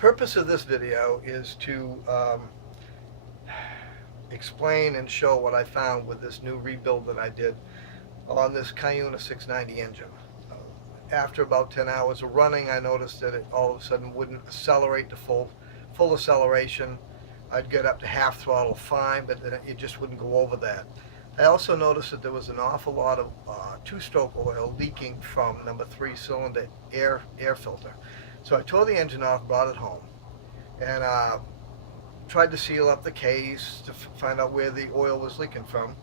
purpose of this video is to explain and show what I found with this new rebuild that I did on this Cuyuna 690 engine. After about 10 hours of running, I noticed that it all of a sudden wouldn't accelerate to full acceleration. I'd get up to half throttle fine, but then it just wouldn't go over that. I also noticed that there was an awful lot of two-stroke oil leaking from number 3 cylinder air filter. So I tore the engine off, brought it home, and tried to seal up the case to find out where the oil was leaking from.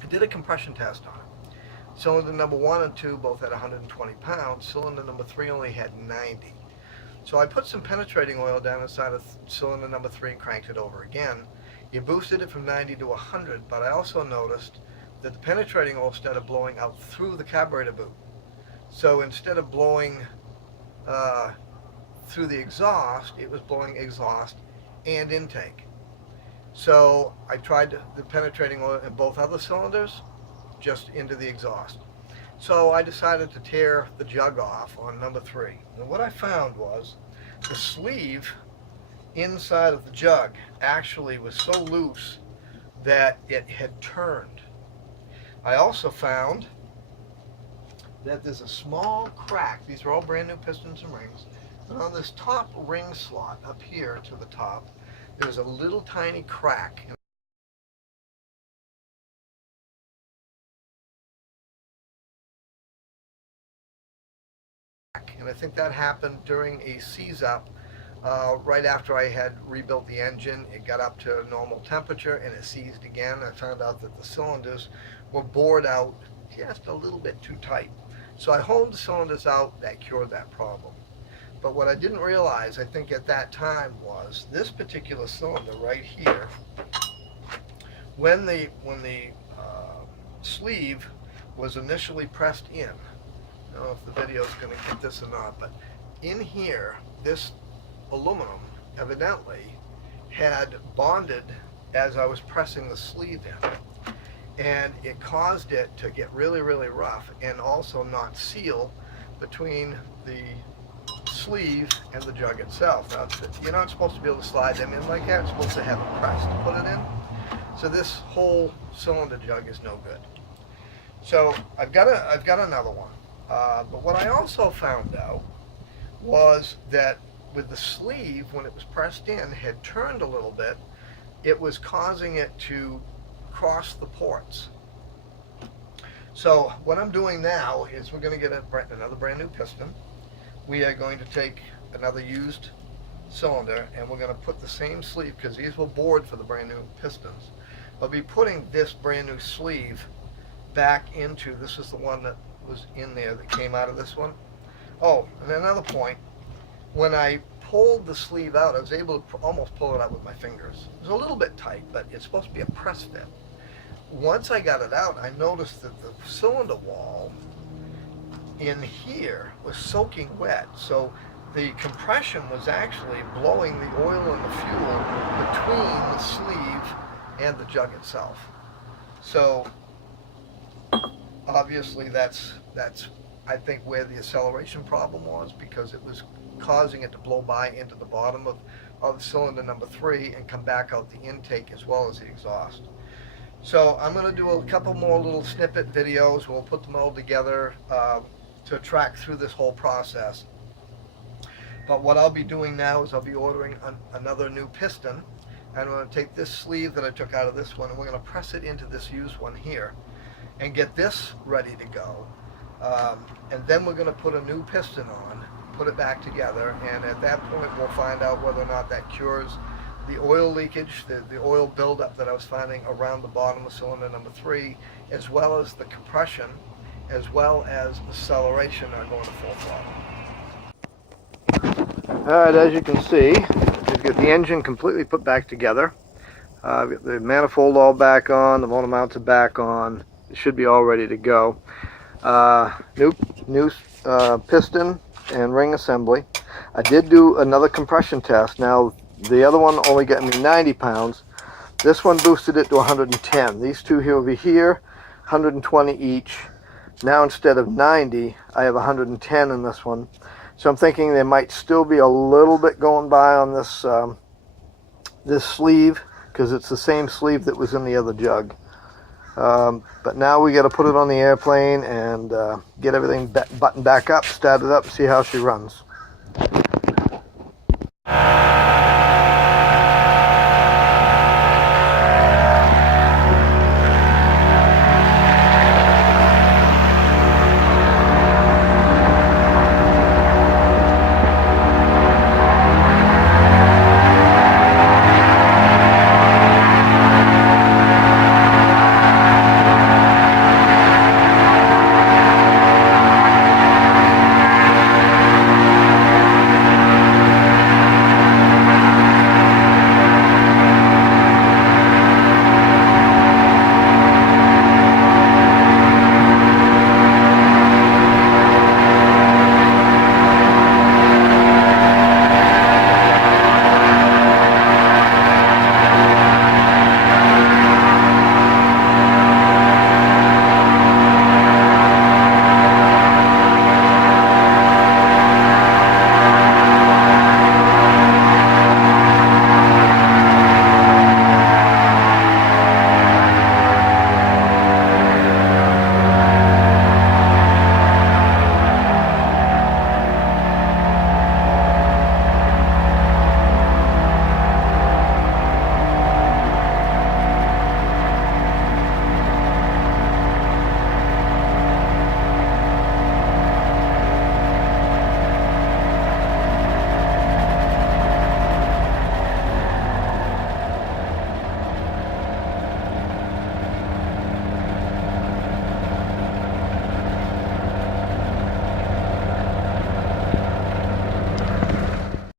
I did a compression test on it. Cylinder number 1 and 2 both had 120 pounds. Cylinder number 3 only had 90. So I put some penetrating oil down inside of cylinder number 3 and cranked it over again. It boosted it from 90 to 100, but I also noticed that the penetrating oil started blowing out through the carburetor boot. So instead of blowing through the exhaust, it was blowing exhaust and intake. So I tried the penetrating oil in both other cylinders, just into the exhaust. So I decided to tear the jug off on number 3. And what I found was the sleeve inside of the jug actually was so loose that it had turned. I also found that there's a small crack. These are all brand new pistons and rings. And on this top ring slot up here to the top, there's a little tiny crack. And I think that happened during a seize-up right after I had rebuilt the engine. It got up to normal temperature and it seized again. I found out that the cylinders were bored out just a little bit too tight. So I honed the cylinders out. That cured that problem. But what I didn't realize, I think at that time, was this particular cylinder right here, when the sleeve was initially pressed in, I don't know if the video is going to get this or not, but in here, this aluminum evidently had bonded as I was pressing the sleeve in, and it caused it to get really, really rough and also not seal between the sleeve and the jug itself. Now, you're not supposed to be able to slide them in like that. You're supposed to have a press to put it in. So this whole cylinder jug is no good. So I've got another one. But what I also found out was that with the sleeve, when it was pressed in, had turned a little bit, it was causing it to cross the ports. So what I'm doing now is we're going to get another brand new piston. We are going to take another used cylinder and we're going to put the same sleeve, because these were bored for the brand new pistons. I'll be putting this brand new sleeve back into, this is the one that was in there that came out of this one. Oh, and another point, when I pulled the sleeve out, I was able to almost pull it out with my fingers. It was a little bit tight, but it's supposed to be a press fit. Once I got it out, I noticed that the cylinder wall in here was soaking wet, so the compression was actually blowing the oil and the fuel between the sleeve and the jug itself. So obviously that's I think where the acceleration problem was, because it was causing it to blow by into the bottom of cylinder number 3 and come back out the intake as well as the exhaust. So I'm going to do a couple more little snippet videos. We'll put them all together to track through this whole process. But what I'll be doing now is I'll be ordering another new piston. I'm going to take this sleeve that I took out of this one and we're going to press it into this used one here and get this ready to go. And then we're going to put a new piston on, put it back together, and at that point we'll find out whether or not that cures the oil leakage, the oil buildup that I was finding around the bottom of cylinder number 3, as well as the compression, as well as acceleration are going to full throttle. Alright, as you can see, we've got the engine completely put back together. Got the manifold all back on, the motor mounts are back on. It should be all ready to go. New piston and ring assembly. I did do another compression test. Now, the other one only got me 90 pounds. This one boosted it to 110. These two here over here, 120 each. Now instead of 90, I have 110 in this one. So I'm thinking there might still be a little bit going by on this this sleeve, because it's the same sleeve that was in the other jug. But now we got to put it on the airplane and get everything buttoned back up, start it up, see how she runs.